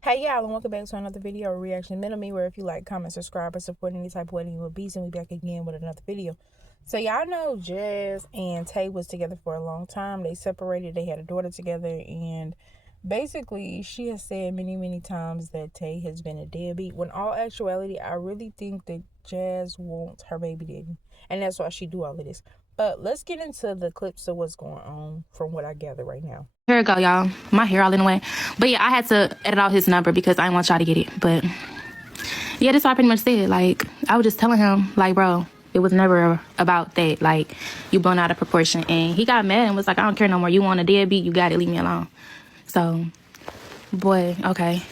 Hey y'all, and welcome back to another video of Reaction Me, where if you like, comment, subscribe, or support any type of wedding you will be, and we back again with another video. So y'all know Jass and Tay was together for a long time. They separated, they had a daughter together, and basically she has said many times that Tay has been a deadbeat, when all actuality I really think that Jass wants her baby daddy, and that's why she do all of this. But let's get into the clips of what's going on from what I gather right now. Here we go, y'all. My hair all in the way. But yeah, I had to edit out his number because I didn't want y'all to get it. But yeah, that's what I pretty much said. Like, I was just telling him, like, bro, it was never about that. Like, you blown out of proportion. And he got mad and was like, I don't care no more. You want a deadbeat, you got it. Leave me alone. So, boy, okay.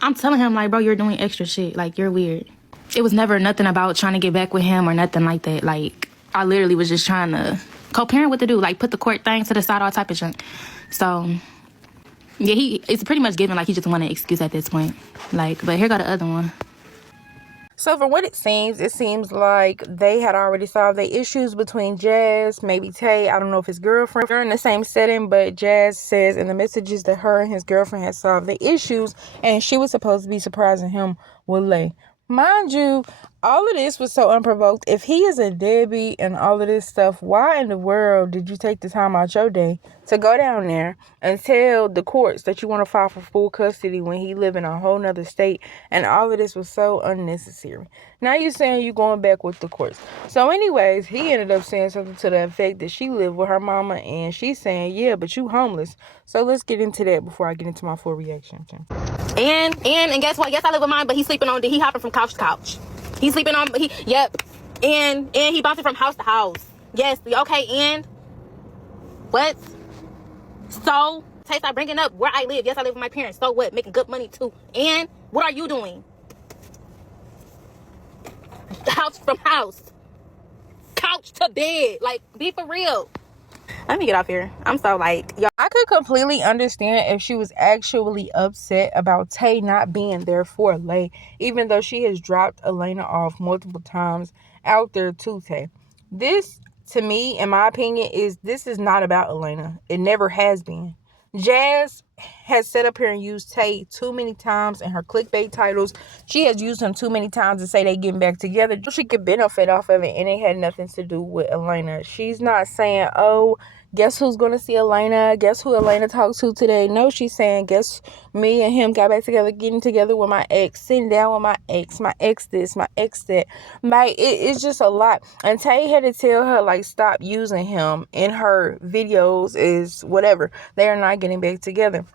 I'm telling him, like, bro, you're doing extra shit. Like, you're weird. It was never nothing about trying to get back with him or nothing like that. Like, I literally was just trying to co-parent what to do. Like, put the court thing to the side, all type of junk. So, yeah, it's pretty much given like he just want an excuse at this point. Like, but here go the other one. So from what it seems like they had already solved the issues between Jass, maybe Tay, I don't know if his girlfriend. They're in the same setting, but Jass says in the messages that her and his girlfriend had solved the issues, and she was supposed to be surprising him with Lay. Mind you, all of this was so unprovoked. If he is a deadbeat and all of this stuff, why in the world did you take the time out your day to go down there and tell the courts that you want to file for full custody when he live in a whole nother state? And all of this was so unnecessary. Now you're saying you're going back with the courts. So anyways, he ended up saying something to the effect that she lived with her mama, and she's saying, yeah, but you homeless. So let's get into that before I get into my full reaction. And guess what? Yes, I live with mine, but he's sleeping on. He hopping from couch to couch. He's sleeping on. Yep. And he bouncing from house to house. Yes. Okay. And what? So Tay, stop bringing up where I live. Yes, I live with my parents. So what? Making good money too. And what are you doing? House from house, couch to bed. Like, be for real. Let me get off here. I'm so like, y'all. I could completely understand if she was actually upset about Tay not being there for Lay, even though she has dropped Elena off multiple times out there to Tay. This, to me, in my opinion, this is not about Elena. It never has been. Jass has set up here and used Tay too many times in her clickbait titles. She has used him too many times to say they getting back together. She could benefit off of it, and it had nothing to do with Elena. She's not saying, oh, guess who's going to see Elena? Guess who Elena talks to today? No, she's saying, guess me and him got back together, getting together with my ex, sitting down with my ex this, my ex that. Like, it's just a lot. And Tay had to tell her, like, stop using him in her videos is whatever. They are not getting back together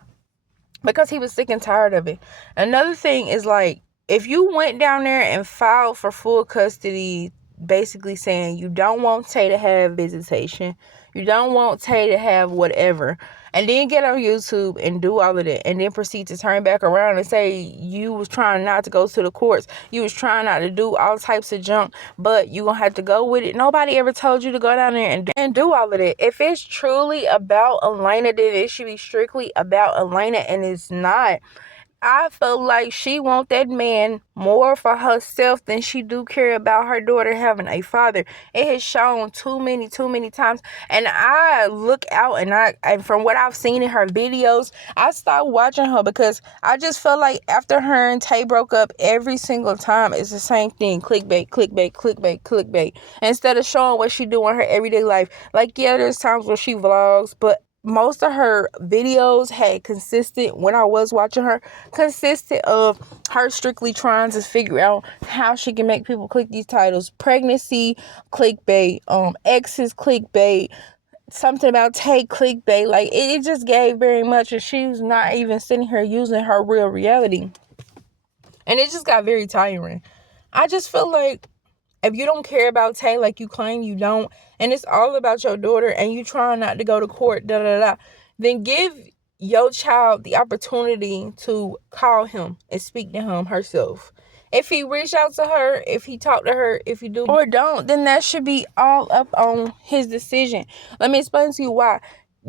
because he was sick and tired of it. Another thing is, like, if you went down there and filed for full custody, basically saying you don't want Tay to have visitation, you don't want Tay to have whatever, and then get on YouTube and do all of that, and then proceed to turn back around and say you was trying not to go to the courts, you was trying not to do all types of junk, but you gonna have to go with it. Nobody ever told you to go down there and do all of that. If it's truly about Elena, then it should be strictly about Elena, and it's not. I feel like she want that man more for herself than she do care about her daughter having a father. It has shown too many times. And I look out and from what I've seen in her videos, I stopped watching her because I just felt like after her and Tay broke up, every single time it's the same thing. Clickbait. Instead of showing what she do in her everyday life. Like, yeah, there's times where she vlogs, but most of her videos had consistent, when I was watching her, consisted of her strictly trying to figure out how she can make people click these titles. Pregnancy clickbait, exes clickbait, something about take clickbait. Like, it just gave very much, and she was not even sitting here using her real reality, and it just got very tiring. I just feel like if you don't care about Tay like you claim you don't, and it's all about your daughter, and you trying not to go to court, then give your child the opportunity to call him and speak to him herself. If he reach out to her, if he talk to her, if you do or don't, then that should be all up on his decision. Let me explain to you why.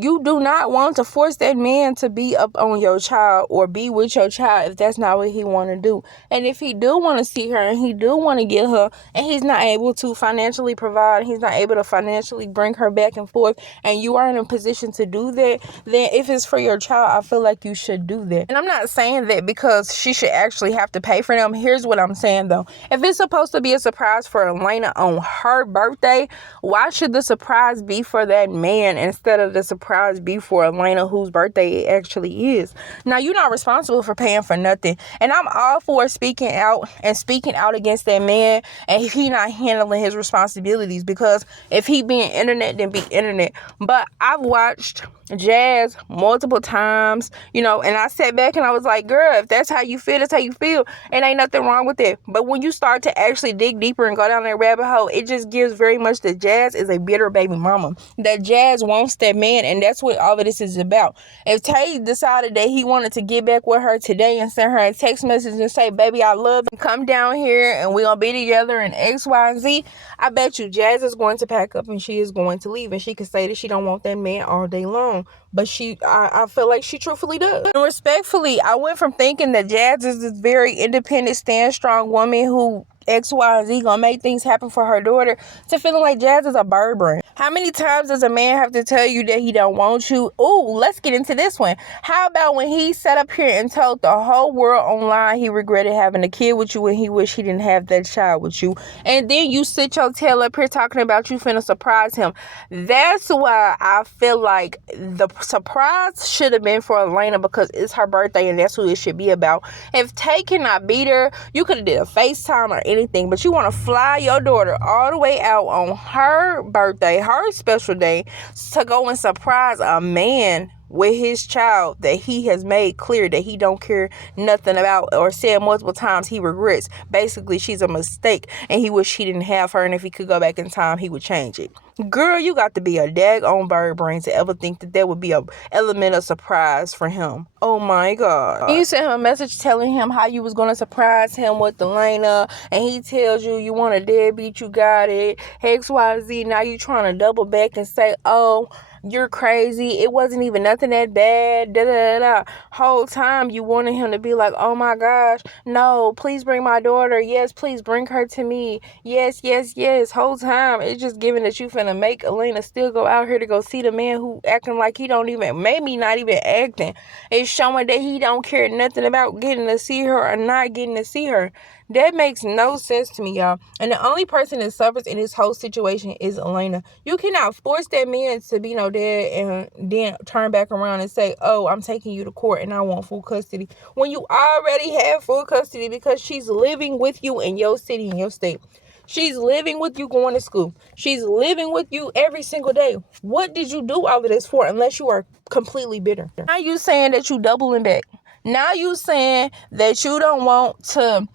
You do not want to force that man to be up on your child or be with your child if that's not what he want to do. And if he do want to see her and he do want to get her and he's not able to financially provide, he's not able to financially bring her back and forth, and you are in a position to do that, then if it's for your child, I feel like you should do that. And I'm not saying that because she should actually have to pay for them. Here's what I'm saying though. If it's supposed to be a surprise for Elena on her birthday, why should the surprise be for that man instead of the surprise be for Elena, whose birthday it actually is? Now, you're not responsible for paying for nothing. And I'm all for speaking out against that man and if he not handling his responsibilities, because if he being internet, then be internet. But I've watched Jass multiple times, and I sat back and I was like, girl, if that's how you feel, that's how you feel. It ain't nothing wrong with it. But when you start to actually dig deeper and go down that rabbit hole, it just gives very much that Jass is a bitter baby mama. That Jass wants that man, and that's what all of this is about. If Tay decided that he wanted to get back with her today and send her a text message and say, baby, I love you, come down here and we're gonna be together in X, Y, and Z, I bet you Jass is going to pack up and she is going to leave, and she could say that she don't want that man all day long. But I feel like she truthfully does. And respectfully, I went from thinking that Jass is this very independent, stand strong woman who X, Y, and Z gonna make things happen for her daughter to feeling like Jass is a bird brain. How many times does a man have to tell you that he don't want you? Ooh, let's get into this one. How about when he sat up here and told the whole world online he regretted having a kid with you and he wished he didn't have that child with you, and then you sit your tail up here talking about you finna surprise him? That's why I feel like the surprise should have been for Elena, because it's her birthday and that's who it should be about. If Tay cannot be there, you could have did a FaceTime or anything, but you want to fly your daughter all the way out on her birthday, her special day, to go and surprise a man with his child that he has made clear that he don't care nothing about, or said multiple times he regrets. Basically, she's a mistake and he wish he didn't have her, and if he could go back in time, he would change it. Girl, you got to be a daggone bird brain to ever think that would be a element of surprise for him. Oh my God. You sent him a message telling him how you was going to surprise him with Elena, and he tells you want a deadbeat, you got it, XYZ. Now you trying to double back and say, oh, you're crazy, it wasn't even nothing that bad, da da da. Whole time you wanted him to be like, oh my gosh, no, please bring my daughter, yes, please bring her to me, yes, yes, yes. Whole time it's just giving that you finna make Elena still go out here to go see the man who acting like he don't even, maybe not even acting, it's showing that he don't care nothing about getting to see her or not getting to see her. That makes no sense to me, y'all. And the only person that suffers in this whole situation is Elena. You cannot force that man to be no dad and then turn back around and say, oh, I'm taking you to court and I want full custody, when you already have full custody, because she's living with you in your city, in your state. She's living with you going to school. She's living with you every single day. What did you do all of this for unless you are completely bitter? Now you saying that you doubling back. Now you saying that you don't want to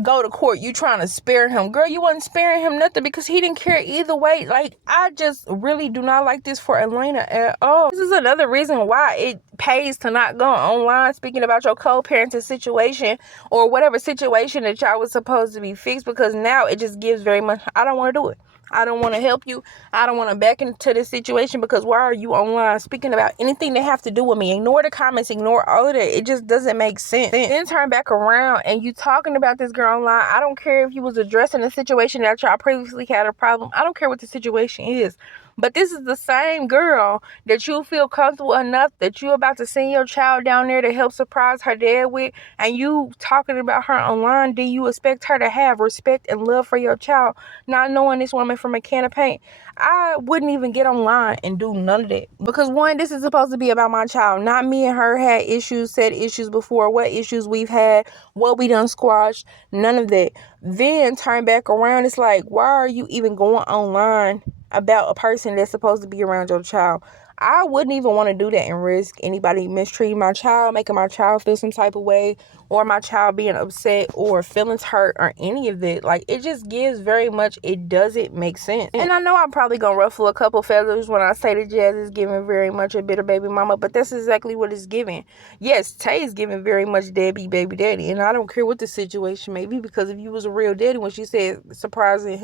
go to court. You trying to spare him. Girl, you wasn't sparing him nothing because he didn't care either way. Like, I just really do not like this for Elena at all. This is another reason why it pays to not go online speaking about your co-parenting situation or whatever situation that y'all was supposed to be fixed, because now it just gives very much, I don't want to do it. I don't want to help you. I don't want to back into this situation, because why are you online speaking about anything that have to do with me? Ignore the comments, ignore all of that. It just doesn't make sense. Then turn back around and you talking about this girl online. I don't care if you was addressing a situation that y'all previously had a problem. I don't care what the situation is. But this is the same girl that you feel comfortable enough that you about to send your child down there to help surprise her dad with, and you talking about her online. Do you expect her to have respect and love for your child, not knowing this woman from a can of paint? I wouldn't even get online and do none of that, because one, this is supposed to be about my child, not me and her had issues, said issues before, what issues we've had, what we done squashed, none of that. Then turn back around, it's like, why are you even going online about a person that's supposed to be around your child? I wouldn't even want to do that and risk anybody mistreating my child, making my child feel some type of way, or my child being upset or feelings hurt or any of that. Like, it just gives very much, it doesn't make sense. And I know I'm probably gonna ruffle a couple feathers when I say that Jass is giving very much a bitter baby mama, but that's exactly what it's giving. Yes, Tay is giving very much deadbeat baby daddy, and I don't care what the situation may be, because if you was a real daddy, when she said surprising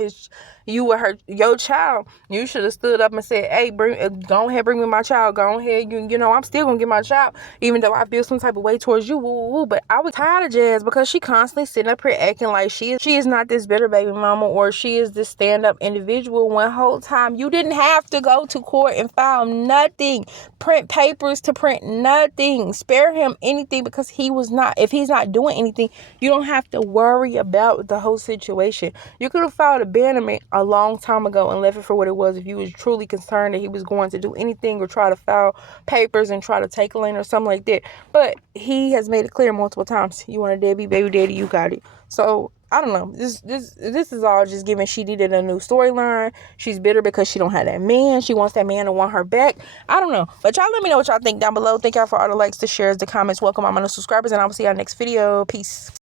you with your child, you should have stood up and said, hey, go ahead, bring me my child, go ahead, you know, I'm still gonna get my child, even though I feel some type of way towards you, woo, woo, woo. But I was tired of Jass, because she constantly sitting up here acting like she is not this bitter baby mama, or she is this stand-up individual, when whole time you didn't have to go to court and file nothing, print papers to print nothing, spare him anything, because if he's not doing anything, you don't have to worry about the whole situation. You could have filed abandonment a long time ago and left it for what it was if you was truly concerned that he was going to do anything or try to file papers and try to take a lane or something like that. But he has made it clear multiple times, you want a deadbeat baby daddy, you got it. So I don't know. This is all just giving she needed a new storyline. She's bitter because she don't have that man. She wants that man to want her back. I don't know. But y'all let me know what y'all think down below. Thank y'all for all the likes, the shares, the comments. Welcome all my new subscribers, and I will see y'all next video. Peace.